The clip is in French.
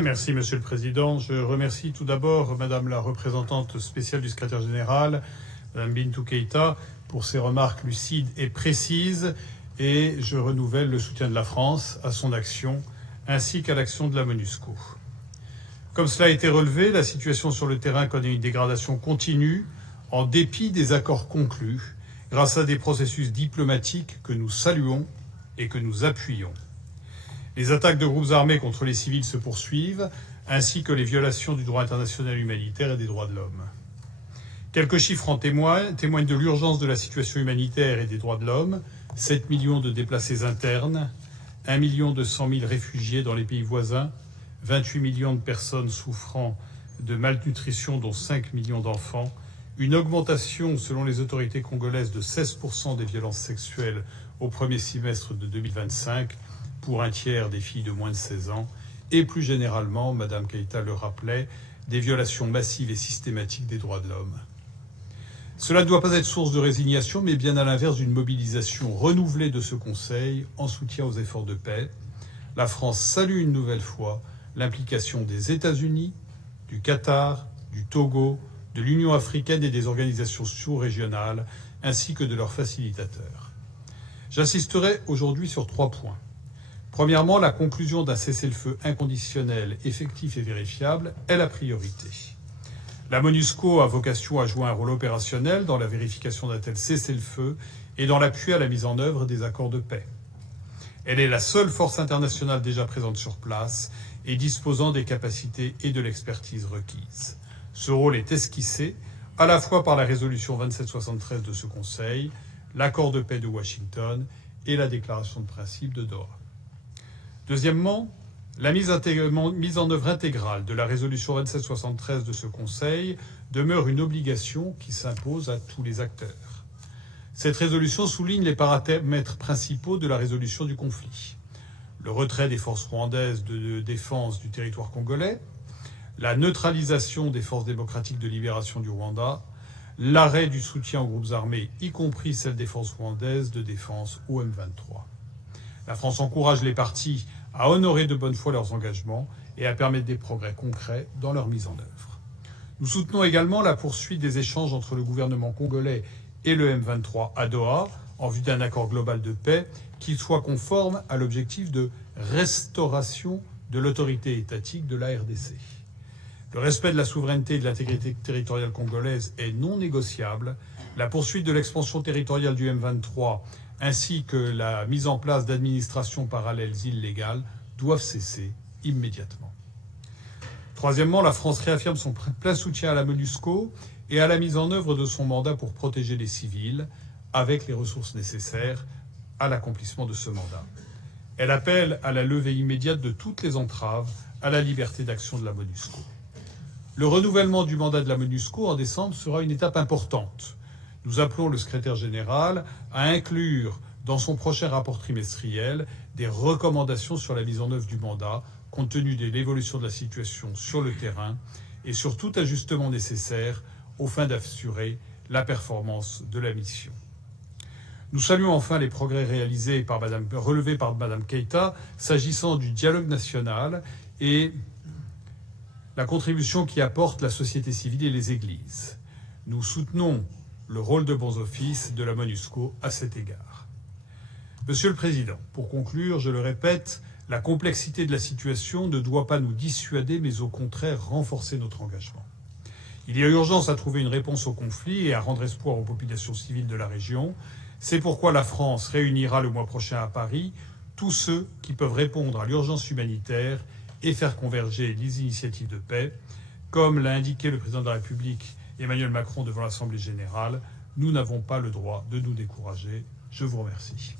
Merci, Monsieur le Président. Je remercie tout d'abord Madame la représentante spéciale du secrétaire général, Madame Bintou Keïta, pour ses remarques lucides et précises, et je renouvelle le soutien de la France à son action, ainsi qu'à l'action de la MONUSCO. Comme cela a été relevé, la situation sur le terrain connaît une dégradation continue, en dépit des accords conclus, grâce à des processus diplomatiques que nous saluons et que nous appuyons. Les attaques de groupes armés contre les civils se poursuivent, ainsi que les violations du droit international humanitaire et des droits de l'homme. Quelques chiffres en témoignent de l'urgence de la situation humanitaire et des droits de l'homme. 7 millions de déplacés internes, 1 200 000 réfugiés dans les pays voisins, 28 millions de personnes souffrant de malnutrition, dont 5 millions d'enfants, une augmentation, selon les autorités congolaises, de 16% des violences sexuelles au premier semestre de 2025, pour un tiers des filles de moins de 16 ans, et plus généralement, Mme Keïta le rappelait, des violations massives et systématiques des droits de l'homme. Cela ne doit pas être source de résignation, mais bien à l'inverse d'une mobilisation renouvelée de ce Conseil en soutien aux efforts de paix. La France salue une nouvelle fois l'implication des États-Unis, du Qatar, du Togo, de l'Union africaine et des organisations sous-régionales, ainsi que de leurs facilitateurs. J'insisterai aujourd'hui sur 3 points. Premièrement, la conclusion d'un cessez-le-feu inconditionnel, effectif et vérifiable est la priorité. La MONUSCO a vocation à jouer un rôle opérationnel dans la vérification d'un tel cessez-le-feu et dans l'appui à la mise en œuvre des accords de paix. Elle est la seule force internationale déjà présente sur place et disposant des capacités et de l'expertise requises. Ce rôle est esquissé à la fois par la résolution 2773 de ce Conseil, l'accord de paix de Washington et la déclaration de principe de Doha. Deuxièmement, la mise en œuvre intégrale de la résolution 2773 de ce Conseil demeure une obligation qui s'impose à tous les acteurs. Cette résolution souligne les paramètres principaux de la résolution du conflit. Le retrait des forces rwandaises de défense du territoire congolais, la neutralisation des forces démocratiques de libération du Rwanda, l'arrêt du soutien aux groupes armés, y compris celles des forces rwandaises de défense au M23. La France encourage les parties à honorer de bonne foi leurs engagements et à permettre des progrès concrets dans leur mise en œuvre. Nous soutenons également la poursuite des échanges entre le gouvernement congolais et le M23 à Doha, en vue d'un accord global de paix qui soit conforme à l'objectif de restauration de l'autorité étatique de la RDC. Le respect de la souveraineté et de l'intégrité territoriale congolaise est non négociable. La poursuite de l'expansion territoriale du M23 ainsi que la mise en place d'administrations parallèles illégales doivent cesser immédiatement. Troisièmement, la France réaffirme son plein soutien à la MONUSCO et à la mise en œuvre de son mandat pour protéger les civils, avec les ressources nécessaires à l'accomplissement de ce mandat. Elle appelle à la levée immédiate de toutes les entraves à la liberté d'action de la MONUSCO. Le renouvellement du mandat de la MONUSCO en décembre sera une étape importante. Nous appelons le secrétaire général à inclure dans son prochain rapport trimestriel des recommandations sur la mise en œuvre du mandat, compte tenu de l'évolution de la situation sur le terrain et sur tout ajustement nécessaire aux fins d'assurer la performance de la mission. Nous saluons enfin les progrès relevés par Mme Keïta s'agissant du dialogue national et la contribution qu'y apporte la société civile et les églises. Nous soutenons le rôle de bons offices de la MONUSCO à cet égard. Monsieur le Président, pour conclure, je le répète, la complexité de la situation ne doit pas nous dissuader, mais au contraire renforcer notre engagement. Il y a urgence à trouver une réponse au conflit et à rendre espoir aux populations civiles de la région. C'est pourquoi la France réunira le mois prochain à Paris tous ceux qui peuvent répondre à l'urgence humanitaire et faire converger les initiatives de paix. Comme l'a indiqué le président de la République Emmanuel Macron devant l'Assemblée générale, nous n'avons pas le droit de nous décourager. Je vous remercie.